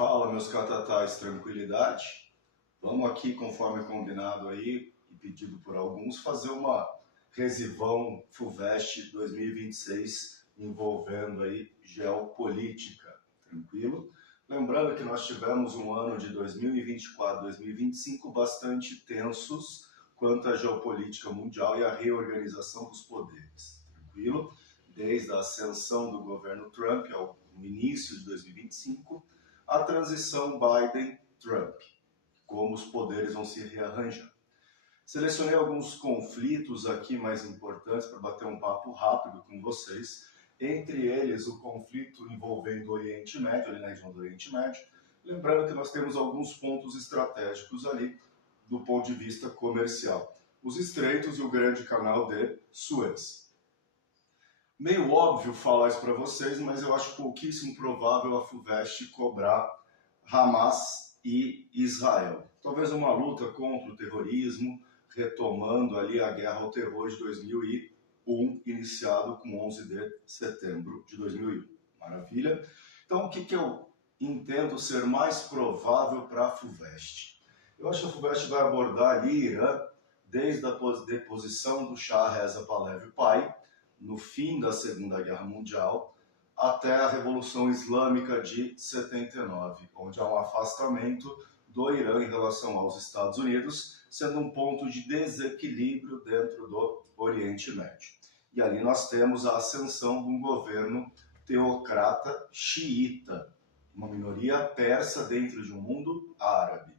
Fala, meus catatais, tranquilidade? Vamos aqui, conforme combinado aí e pedido por alguns, fazer uma resivão FUVEST 2026 envolvendo aí geopolítica, tranquilo? Lembrando que nós tivemos um ano de 2024, 2025 bastante tensos quanto à geopolítica mundial e à reorganização dos poderes, tranquilo? Desde a ascensão do governo Trump no início de 2025, a transição Biden-Trump, como os poderes vão se rearranjar. Selecionei alguns conflitos aqui mais importantes para bater um papo rápido com vocês, entre eles o conflito envolvendo o Oriente Médio, ali na região do Oriente Médio, lembrando que nós temos alguns pontos estratégicos ali do ponto de vista comercial, os estreitos e o grande canal de Suez. Meio óbvio falar isso para vocês, mas eu acho pouquíssimo provável a FUVEST cobrar Hamas e Israel. Talvez uma luta contra o terrorismo, retomando ali a guerra ao terror de 2001, iniciado com 11 de setembro de 2001. Maravilha? Então, o que eu entendo ser mais provável para a FUVEST? Eu acho que a FUVEST vai abordar ali Irã, desde a deposição do Shah Reza Pahlavi pai, no fim da Segunda Guerra Mundial, até a Revolução Islâmica de 79, onde há um afastamento do Irã em relação aos Estados Unidos, sendo um ponto de desequilíbrio dentro do Oriente Médio. E ali nós temos a ascensão de um governo teocrata xiita, uma minoria persa dentro de um mundo árabe.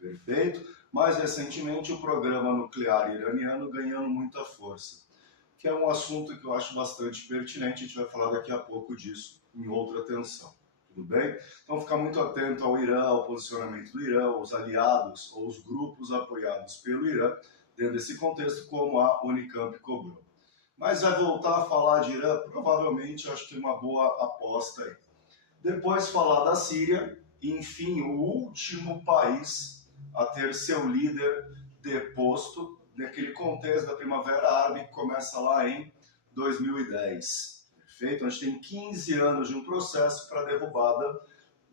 Perfeito? Mais recentemente, o programa nuclear iraniano ganhando muita força, que é um assunto que eu acho bastante pertinente, a gente vai falar daqui a pouco disso em outra tensão, tudo bem? Então ficar muito atento ao Irã, ao posicionamento do Irã, aos aliados ou os grupos apoiados pelo Irã, dentro desse contexto, como a Unicamp cobrou. Mas vai voltar a falar de Irã? Provavelmente, acho que é uma boa aposta aí. Depois falar da Síria, e, enfim, o último país a ter seu líder deposto, naquele contexto da Primavera Árabe que começa lá em 2010. Perfeito? A gente tem 15 anos de um processo para a derrubada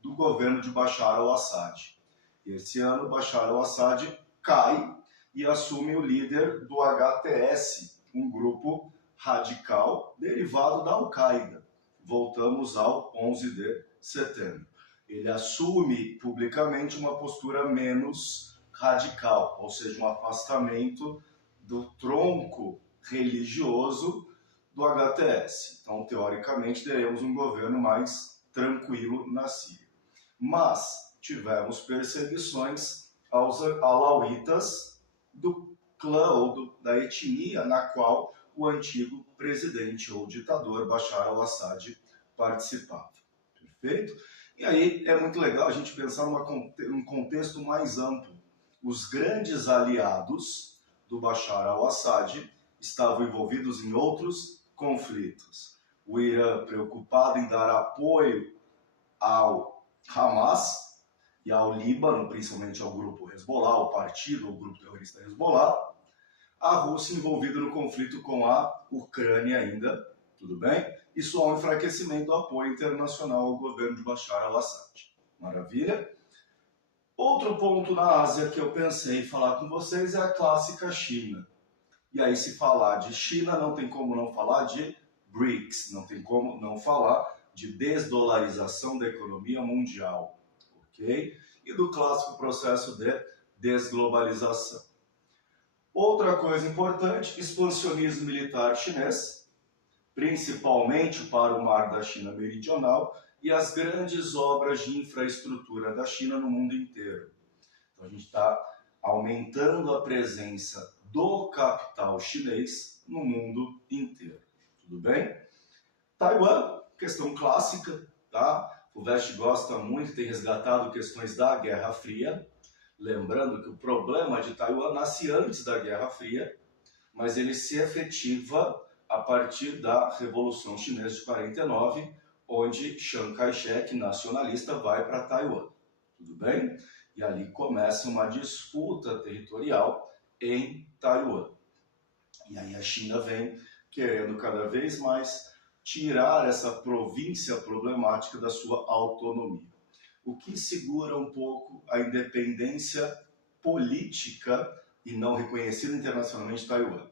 do governo de Bashar al-Assad. E esse ano, Bashar al-Assad cai e assume o líder do HTS, um grupo radical derivado da Al-Qaeda. Voltamos ao 11 de setembro. Ele assume publicamente uma postura menos radical, ou seja, um afastamento do tronco religioso do HTS. Então, teoricamente, teremos um governo mais tranquilo na Síria. Mas tivemos perseguições aos alauítas do clã ou da etnia na qual o antigo presidente ou ditador Bashar al-Assad participava. Perfeito? E aí é muito legal a gente pensar num contexto mais amplo. Os grandes aliados do Bashar al-Assad estavam envolvidos em outros conflitos. O Irã preocupado em dar apoio ao Hamas e ao Líbano, principalmente ao grupo Hezbollah, o partido, o grupo terrorista Hezbollah. A Rússia envolvida no conflito com a Ucrânia ainda, tudo bem? Isso há um enfraquecimento do apoio internacional ao governo de Bashar al-Assad. Maravilha? Outro ponto na Ásia que eu pensei em falar com vocês é a clássica China. E aí, se falar de China, não tem como não falar de BRICS, não tem como não falar de desdolarização da economia mundial, ok? E do clássico processo de desglobalização. Outra coisa importante, expansionismo militar chinês, principalmente para o Mar da China Meridional, e as grandes obras de infraestrutura da China no mundo inteiro. Então a gente está aumentando a presença do capital chinês no mundo inteiro. Tudo bem? Taiwan, questão clássica, tá? O FUVEST gosta muito, tem resgatado questões da Guerra Fria. Lembrando que o problema de Taiwan nasce antes da Guerra Fria, mas ele se efetiva a partir da Revolução Chinesa de 49, onde Chiang Kai-shek, nacionalista, vai para Taiwan. Tudo bem? E ali começa uma disputa territorial em Taiwan. E aí a China vem querendo cada vez mais tirar essa província problemática da sua autonomia. o que segura um pouco a independência política e não reconhecida internacionalmente de Taiwan?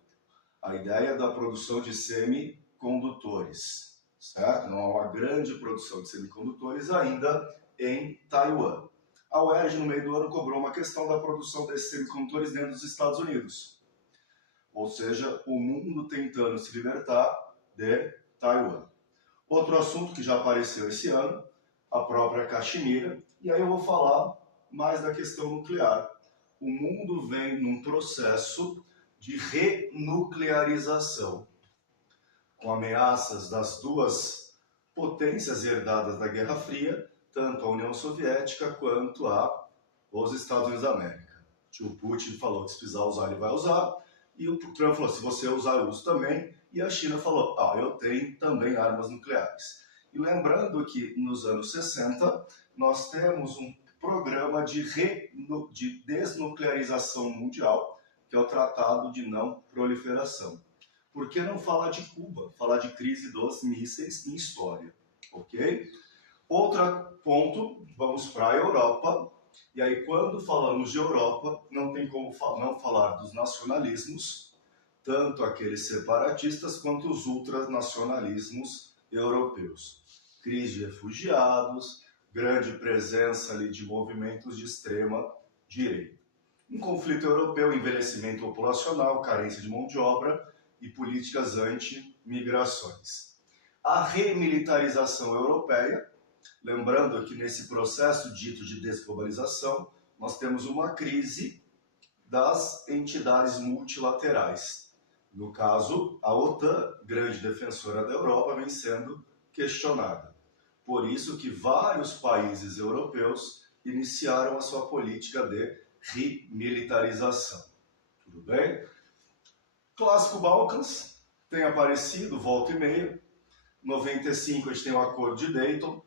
A ideia da produção de semicondutores, certo? Não há uma grande produção de semicondutores ainda em Taiwan. A UERJ, no meio do ano, cobrou uma questão da produção desses semicondutores dentro dos Estados Unidos. Ou seja, o mundo tentando se libertar de Taiwan. Outro assunto que já apareceu esse ano, a própria Caxemira, e aí eu vou falar mais da questão nuclear. O mundo vem num processo de renuclearização, com ameaças das duas potências herdadas da Guerra Fria, tanto a União Soviética quanto os Estados Unidos da América. O tio Putin falou que se precisar usar, ele vai usar, e o Trump falou, se você usar, eu uso também, e a China falou, eu tenho também armas nucleares. E lembrando que nos anos 60, nós temos um programa de desnuclearização mundial, que é o Tratado de Não Proliferação. Por que não falar de Cuba? Falar de crise dos mísseis em história, ok? Outro ponto, vamos para a Europa. E aí, quando falamos de Europa, não tem como não falar dos nacionalismos, tanto aqueles separatistas quanto os ultranacionalismos europeus. Crise de refugiados, grande presença ali de movimentos de extrema direita. Um conflito europeu, envelhecimento populacional, carência de mão de obra e políticas anti-migrações. A remilitarização europeia, lembrando que nesse processo dito de desglobalização, nós temos uma crise das entidades multilaterais. No caso, a OTAN, grande defensora da Europa, vem sendo questionada. Por isso que vários países europeus iniciaram a sua política de remilitarização. Tudo bem? Clássico Balcãs tem aparecido, volta e meia. Em 95 a gente tem o Acordo de Dayton,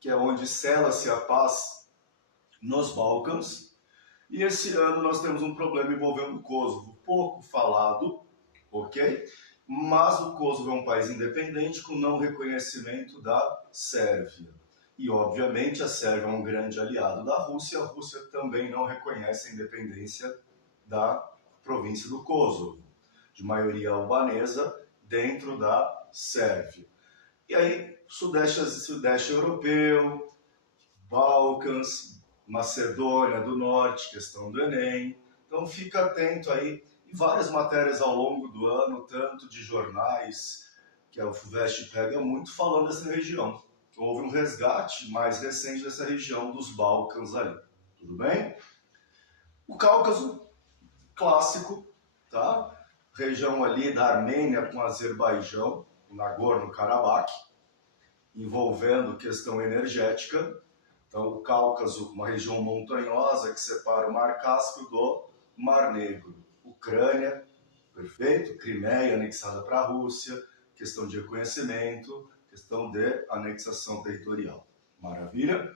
que é onde sela-se a paz nos Balcãs. E esse ano nós temos um problema envolvendo o Kosovo, pouco falado, ok? Mas o Kosovo é um país independente com não reconhecimento da Sérvia. E, obviamente, a Sérvia é um grande aliado da Rússia, a Rússia também não reconhece a independência da província do Kosovo, de maioria albanesa, dentro da Sérvia. E aí, Sudeste Europeu, Balcãs, Macedônia do Norte, questão do Enem. Então fica atento aí, e várias matérias ao longo do ano, tanto de jornais, que a FUVEST pega muito, falando dessa região. Então, houve um resgate mais recente dessa região dos Balcãs ali. Tudo bem? O Cáucaso, clássico, tá? Região ali da Armênia com Azerbaijão, o Nagorno-Karabakh, envolvendo questão energética. Então, o Cáucaso, uma região montanhosa que separa o Mar Cáspio do Mar Negro. Ucrânia, perfeito, Crimeia anexada para a Rússia, questão de reconhecimento, questão de anexação territorial. Maravilha?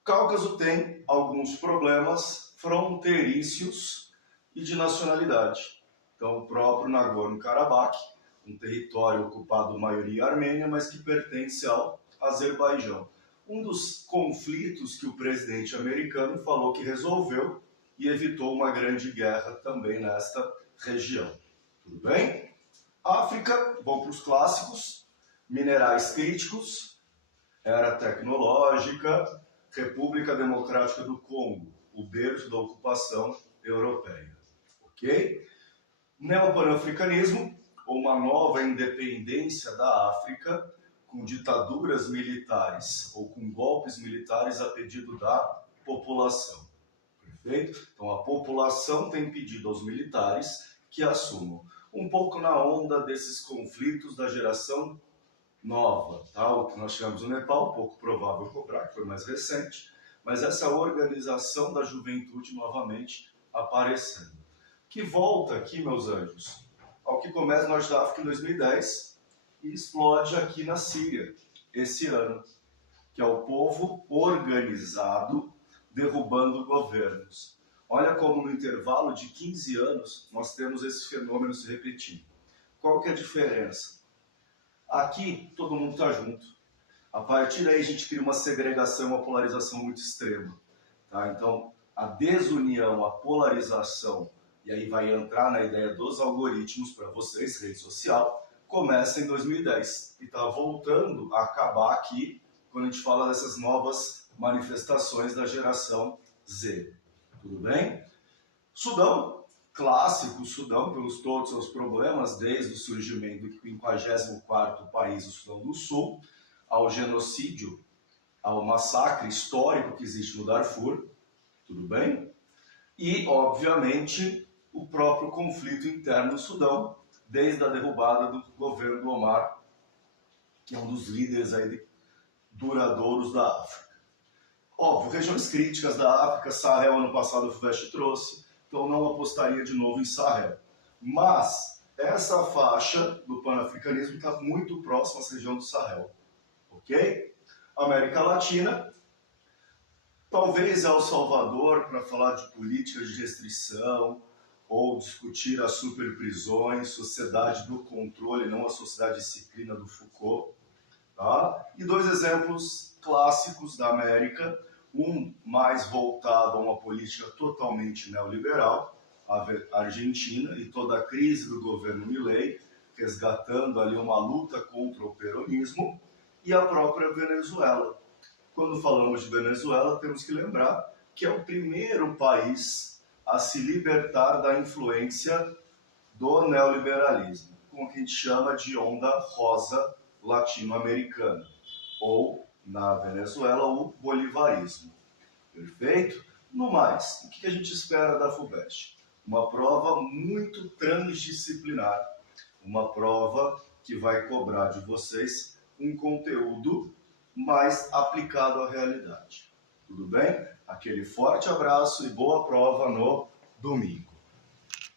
O Cáucaso tem alguns problemas fronteiriços e de nacionalidade. Então, o próprio Nagorno-Karabakh, um território ocupado maioria armênia, mas que pertence ao Azerbaijão. Um dos conflitos que o presidente americano falou que resolveu e evitou uma grande guerra também nesta região. Tudo bem? África, vão para os clássicos, minerais críticos, era tecnológica, República Democrática do Congo, o berço da ocupação europeia. Ok? Neopanafricanismo, uma nova independência da África, com ditaduras militares ou com golpes militares a pedido da população. Perfeito? Então a população tem pedido aos militares que assumam. Um pouco na onda desses conflitos da geração nova, tá? O que nós tivemos no Nepal, pouco provável cobrar, que foi mais recente, mas essa organização da juventude novamente aparecendo. Que volta aqui, meus anjos, ao que começa no Norte da África em 2010 e explode aqui na Síria, esse ano, que é o povo organizado derrubando governos. Olha como no intervalo de 15 anos nós temos esse fenômeno se repetindo. Qual que é a diferença? Aqui todo mundo está junto. A partir daí a gente cria uma segregação, uma polarização muito extrema. Tá? Então, a desunião, a polarização, e aí vai entrar na ideia dos algoritmos para vocês, rede social, começa em 2010 e está voltando a acabar aqui quando a gente fala dessas novas manifestações da geração Z. Tudo bem? Sudão, clássico Sudão, pelos todos os seus problemas, desde o surgimento do 54º país, o Sudão do Sul, ao genocídio, ao massacre histórico que existe no Darfur, tudo bem? E, obviamente, o próprio conflito interno no Sudão, desde a derrubada do governo do Omar, que é um dos líderes aí duradouros da África. Óbvio, regiões críticas da África, Sahel, ano passado o FUVEST trouxe, então não apostaria de novo em Sahel. Mas essa faixa do panafricanismo está muito próxima à região do Sahel. Ok? América Latina, talvez El Salvador, para falar de política de restrição, ou discutir as superprisões, sociedade do controle, não a sociedade disciplina do Foucault. Tá? E dois exemplos clássicos da América, um mais voltado a uma política totalmente neoliberal, a Argentina e toda a crise do governo Milei, resgatando ali uma luta contra o peronismo, e a própria Venezuela. Quando falamos de Venezuela, temos que lembrar que é o primeiro país a se libertar da influência do neoliberalismo, com o que a gente chama de onda rosa latino-americana, ou, na Venezuela, o bolivarismo. Perfeito? No mais, o que a gente espera da FUVEST? Uma prova muito transdisciplinar, uma prova que vai cobrar de vocês um conteúdo mais aplicado à realidade. Tudo bem? Aquele forte abraço e boa prova no domingo.